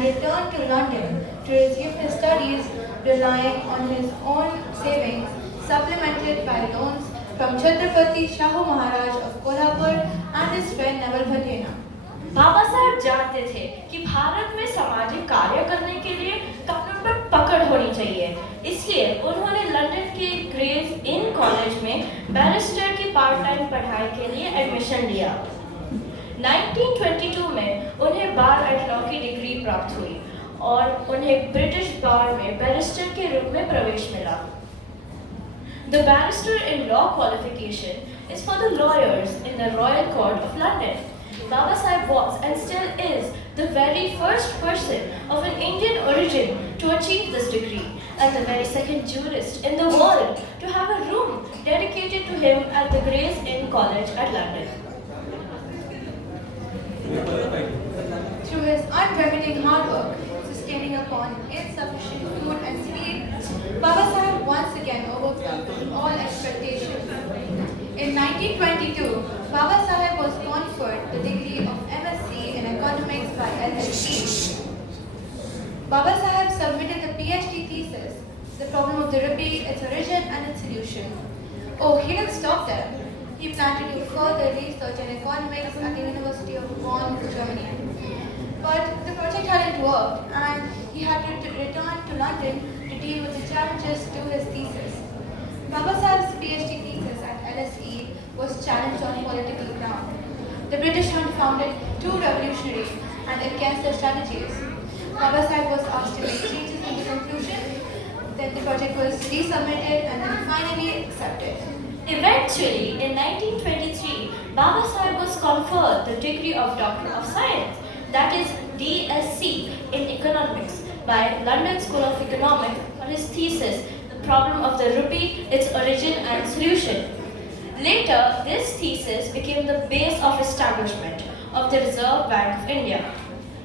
and returned to London to resume his studies, relying on his own savings, supplemented by loans from Chhatrapati Shahu Maharaj of Kolhapur and his friend Naval Bhattena. बाबा साहब जानते थे कि भारत में सामाजिक कार्य करने के लिए कानून पर पकड़ होनी चाहिए, इसलिए उन्होंने लंदन के ग्रेज इन कॉलेज में बैरिस्टर की पार्ट टाइम पढ़ाई के लिए एडमिशन लिया। 1922 में उन्हें बार एट लॉ की डिग्री प्राप्त हुई और उन्हें ब्रिटिश बार में बैरिस्टर के रूप में प्रवेश मिला। The barrister in law qualification is for the lawyers in the Royal Court of London. Baba Saheb was and still is the very first person of an Indian origin to achieve this degree and the very second jurist in the world to have a room dedicated to him at the Gray's Inn College at London. Through his unremitting hard work, sustaining upon insufficient food and sleep, Baba Saheb once again overcame all expectations. In 1922, Baba Saheb was conferred the degree of MSc in Economics by LSE. Baba Saheb submitted the PhD thesis, The Problem of the Rupee, Its Origin and Its Solution. Oh, he didn't stop there. He planned to do further research in economics at the University of Bonn, Germany. But the project hadn't worked and he had to return to London to deal with the challenges to his thesis. Baba Saheb's PhD thesis at LSE was challenged on political ground. The British had found it too revolutionary and against their strategies. Baba Saheb was asked to make changes in the conclusion. Then the project was resubmitted and then finally accepted. Eventually, in 1923, Baba Saheb was conferred the degree of Doctor of Science, that is DSc, in Economics by London School of Economics for his thesis, The Problem of the Rupee, Its Origin and Solution. Later, this thesis became the base of establishment of the Reserve Bank of India.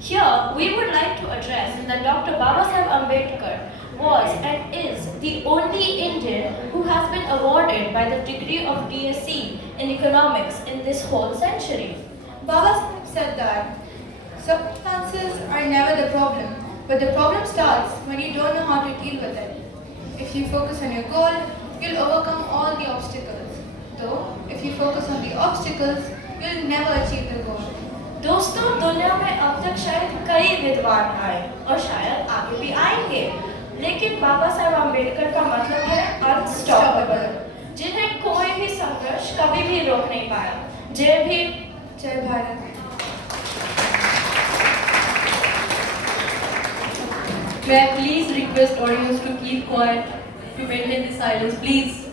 Here, we would like to address that Dr. Babasaheb Ambedkar was and is the only Indian who has been awarded by the degree of DSc in Economics in this whole century. Baba Saheb said that circumstances are never the problem, but the problem starts when you don't know how to deal with it. If you focus on your goal, you'll overcome all the obstacles. Though, if you focus on the obstacles, you'll never achieve the goal. दोस्तों, दुनिया में अब तक शायद कई विद्वान आए और शायद आगे भी आएंगे, लेकिन बाबा साहब अम्बेडकर का मतलब है अनस्टॉपेबल, जिन्हें कोई भी संघर्ष कभी भी रोक नहीं पाया। जय भीम, जय Bharat. May I please request audience to keep quiet, to maintain the silence, please.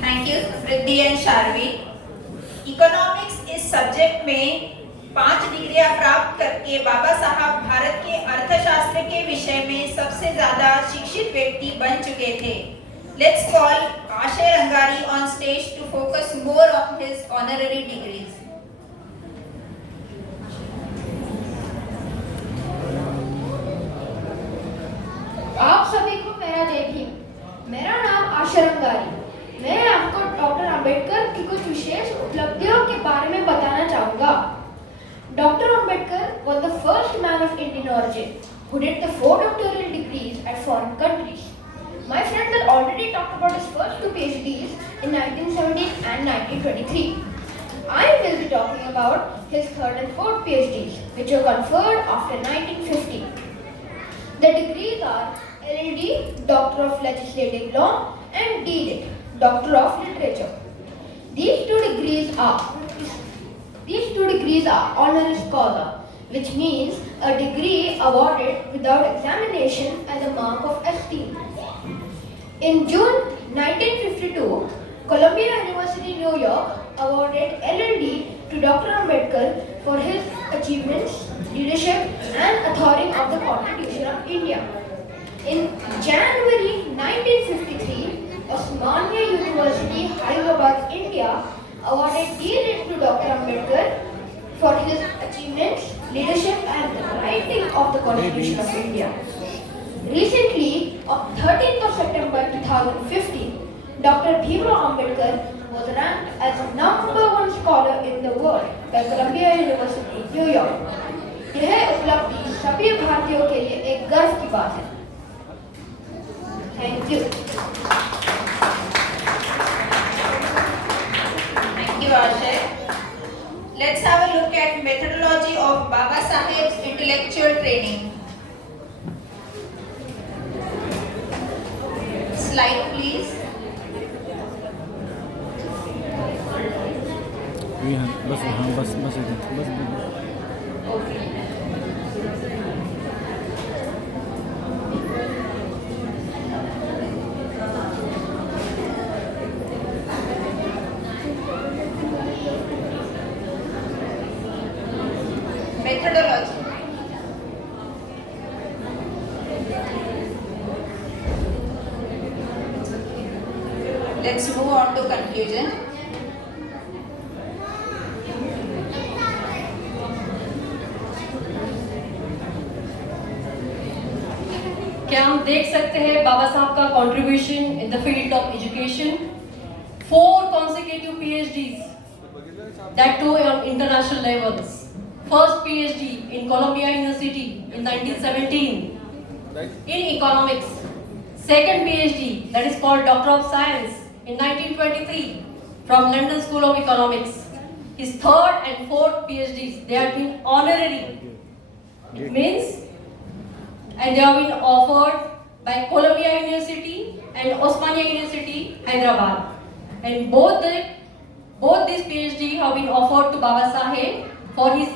Thank you, Riddhi and Sharvi. Economics इस सब्जेक्ट में 5 डिग्रियां प्राप्त करके बाबा साहब भारत के अर्थशास्त्र के विषय में सबसे ज्यादा शिक्षित व्यक्ति बन चुके थे। Let's call Ashay Rangari on stage to focus more on his honorary degrees. आप सभी को मेरा जय भीम। मेरा नाम आशा रंगारी। मैं आपको डॉक्टर अंबेडकर की कुछ विशेष उपलब्धियों के बारे में बताना चाहूँगा। Dr. Ambedkar was the first man of Indian origin who did the 4 doctoral degrees at foreign countries. My friend had already talked about his first 2 PhDs in 1917 and 1923. I will be talking about his 3rd and 4th PhDs, which were conferred after 1950. The degrees are LLD, Doctor of Legislative Law, and D.Litt, Doctor of Literature. These two degrees are honoris causa, which means a degree awarded without examination as a mark of esteem. In June 1952, Columbia University, New York awarded LLD to Dr. Ambedkar for his achievements, leadership, and authoring of the Constitution of India. In January 1953, Osmania University, Hyderabad, India awarded D.Litt to Dr. Ambedkar for his achievements, leadership, and the writing of the Constitution of India. Recently, on 13th of September 2000, 2015, Dr. Bhimrao Ambedkar was ranked as #1 scholar in the world by Columbia University, New York. यह उपलब्धि सभी भारतीयों के लिए एक गर्व की बात है। Thank you. Thank you, Ashay. Let's have a look at methodology of Baba Saheb's intellectual training. Slide, please. बस हाँ बस बस बस Okay. Methodology. Let's move on to conclusion. क्या हम देख सकते हैं बाबा साहब का contribution in the field of education? 4 consecutive PhDs, that too on international levels. First PhD in Columbia University in 1917 in economics. Second PhD, that is called Doctor of Science, in 1923 from London School of Economics. His third and fourth PhDs, they have been honorary. It means, and they have been offered by Columbia University and Osmania University, Hyderabad. And both these PhD have been offered to Baba Saheb for his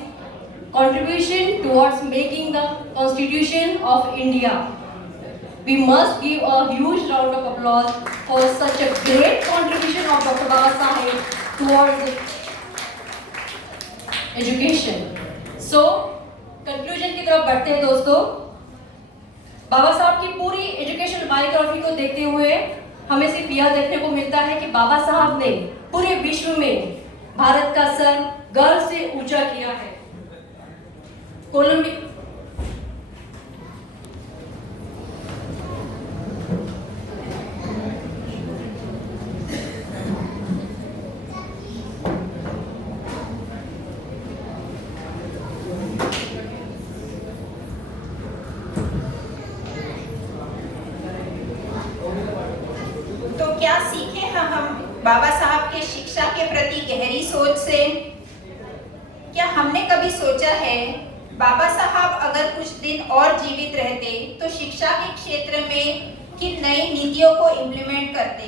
contribution towards making the Constitution of India. We must give a huge round of applause for such a great contribution of Dr. Baba Saheb towards education. So, conclusion की तरफ बढ़ते हैं दोस्तों। बाबा साहब की पूरी education biography को देखते हुए हमें सिर्फ यह देखने को मिलता है कि बाबा साहब ने पूरे विश्व में भारत का सर गर्व से ऊंचा किया है। कोलंबिया तो क्या सीखे हम बाबा साहब के शिक्षा के प्रति गहरी सोच से? क्या हमने कभी सोचा है बाबा साहब अगर कुछ दिन और जीवित रहते तो शिक्षा के क्षेत्र में किन नई नीतियों को इम्प्लीमेंट करते,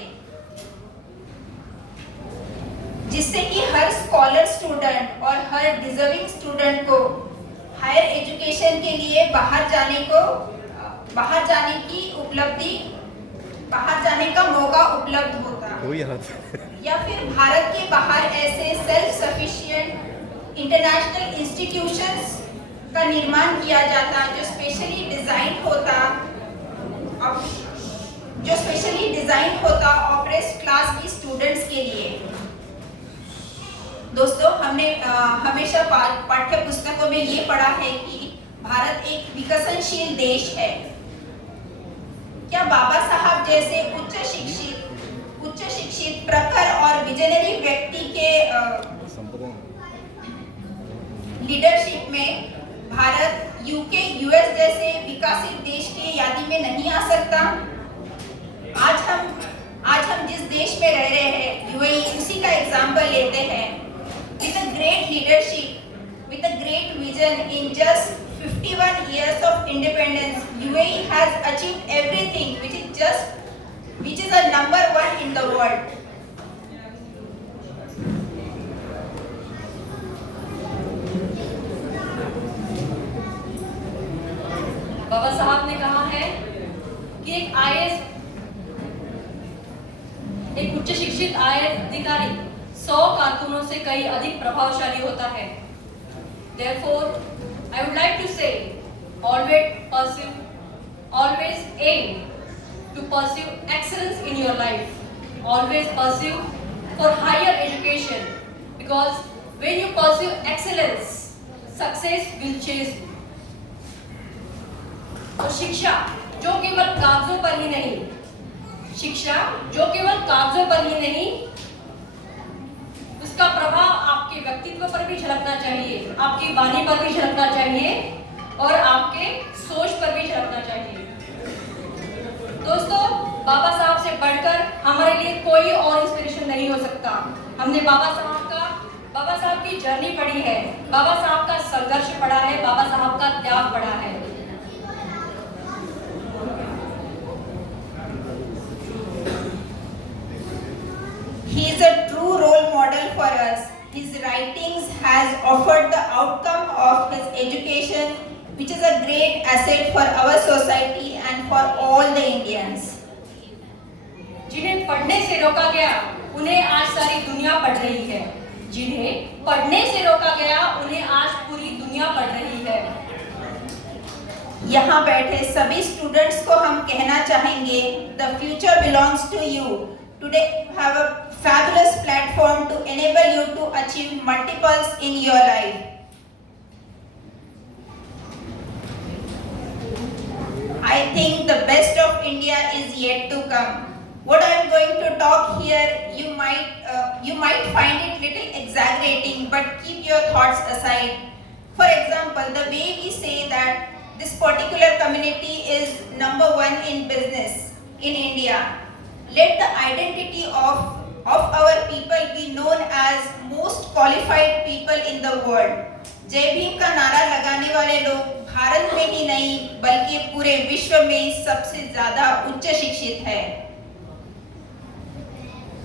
जिससे कि हर स्कॉलर स्टूडेंट और हर डिजर्विंग स्टूडेंट को हायर एजुकेशन के लिए बाहर जाने का मौका उपलब्ध होता, या फिर भारत के बाहर ऐसे सेल्फ सफिशिएंट इंटरनेशनल इंस्टीट्यूशंस का निर्माण किया जाता जो स्पेशली डिजाइन होता ऑपरेस्ट क्लास की स्टूडेंट्स के लिए। दोस्तों, हमने हमेशा पाठ्य पुस्तकों में ये पढ़ा है कि भारत एक विकसनशील देश है। क्या बाबा साहब जैसे उच्च शिक्षित प्रखर और विजनरी व्यक्ति के लीडरशिप में भारत यूके यूएस जैसे विकसित देश के यादी में नहीं आ सकता? आज हम जिस देश में रह रहे हैं यूएई, उसी का एग्जांपल लेते हैं। With a great leadership, with a great vision, in just 51 years of independence, UAE has achieved everything which is a number 1 in the world. बाबा साहब ने कहा है कि एक उच्च शिक्षित आईएएस अधिकारी 100 कारकुनों से कई अधिक प्रभावशाली होता है। Therefore, I would like to say, always aim to pursue excellence in your life. Always pursue for higher education, because when you pursue excellence, success will chase you. और शिक्षा जो केवल कागजों पर ही नहीं, शिक्षा जो केवल कागजों पर ही नहीं, उसका प्रभाव आपके व्यक्तित्व पर भी झलकना चाहिए, आपकी वाणी पर भी झलकना चाहिए और आपके सोच पर भी झलकना चाहिए। दोस्तों, बाबा साहब से बढ़कर हमारे लिए कोई और इंस्पिरेशन नहीं हो सकता। हमने बाबा साहब की जर्नी पढ़ी है, बाबा साहब का संघर्ष पढ़ा है, बाबा साहब का त्याग पढ़ा है। He is a true role model for us. His writings has offered the outcome of his education, which is a great asset for our society and for all the Indians. जिन्हें पढ़ने से रोका गया, उन्हें आज सारी दुनिया पढ़ रही है। जिन्हें पढ़ने से रोका गया, उन्हें आज पूरी दुनिया पढ़ रही है। यहाँ बैठे सभी स्टूडेंट्स को हम कहना चाहेंगे, the future belongs to you. Today you have a fabulous platform to enable you to achieve multiples in your life. I think the best of India is yet to come. What I am going to talk here, you might find it little exaggerating, but keep your thoughts aside. For example, the way we say that this particular community is number one in business in India. Let the identity of our people be known as most qualified people in the world. जय भीम का नारा लगाने वाले लोग भारत में ही नहीं बल्कि पूरे विश्व में सबसे ज्यादा उच्च शिक्षित है।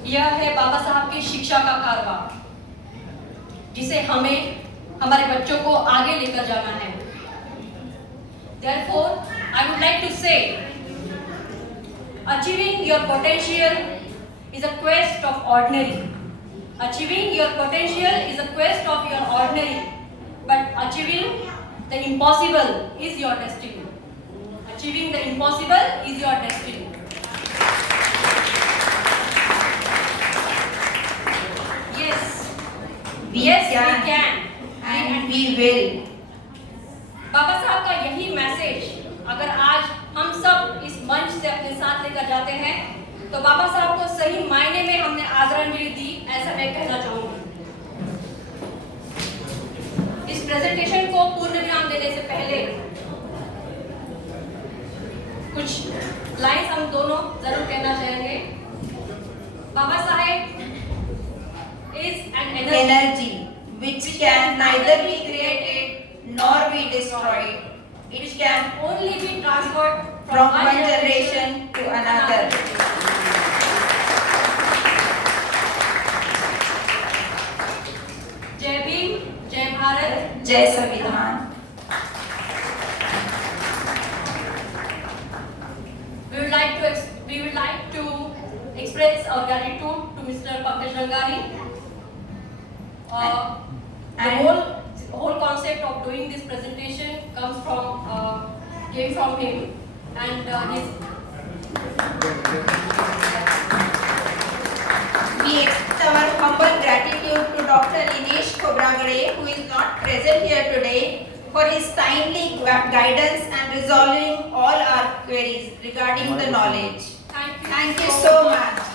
यह है बाबा साहब की शिक्षा का कारवा, जिसे हमें हमारे बच्चों को आगे लेकर जाना है। Therefore, I would like to say, achieving your potential is a quest of ordinary. Achieving your potential is a quest of your ordinary, but achieving the impossible is your destiny. Achieving the impossible is your destiny. Yes, we can and we will. बाबा साहब का यही message अगर आज हम सब इस मंच से अपने साथ लेकर जाते हैं, तो बाबा साहब को सही मायने में हमने आदरांजलि दी, ऐसा मैं कहना चाहूंगी। इस प्रेजेंटेशन को पूर्ण विराम देने से पहले कुछ लाइंस हम दोनों जरूर कहना चाहेंगे। Baba Saheb is an energy which can neither be created nor be destroyed. It can only be transferred from one generation to another. जय भीम, जय भारत, जय संविधान। We would like to express our gratitude to Mr. Pankaj Rangari. The whole concept of doing this presentation came from him, and we express our humble gratitude to Dr. Inesh Khobragade, who is not present here today, for his timely guidance and resolving all our queries regarding the knowledge. Thank you Thank you so much.